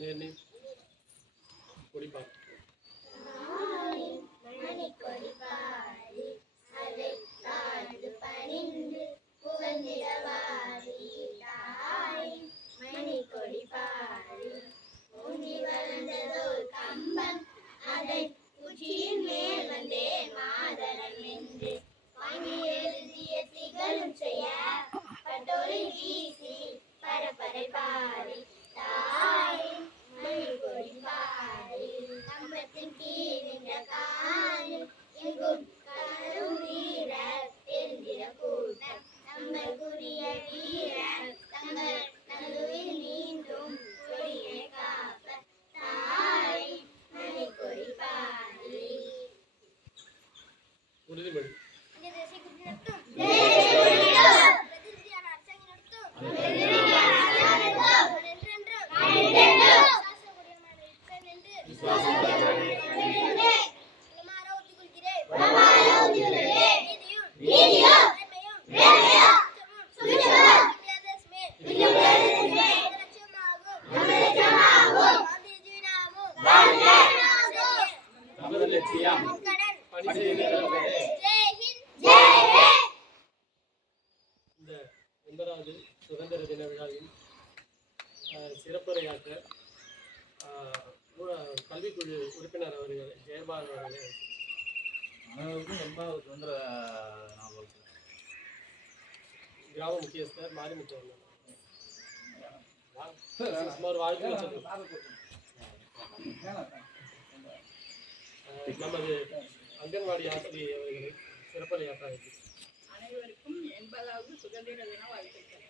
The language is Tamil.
நேர்னி கொடிப்பார் உறுதிமொழி இந்த 80வது சுதந்திர தின விழாவின் சிறப்புரையாற்ற கல்விக்குழு உறுப்பினர் அவர்கள் ஜெயபால் அவர்களே அனைவருக்கும் 80வது சுதந்திர கிராம முக்கியஸ்தர் மாரிமுத்து சுமார் வாழ்க்கை நமது அங்கன்வாடி ஆசிரியர் அவர்களை சிறப்புரையாற்ற அனைவருக்கும் 80வது சுதந்திர தின வாழ்த்துக்கள்.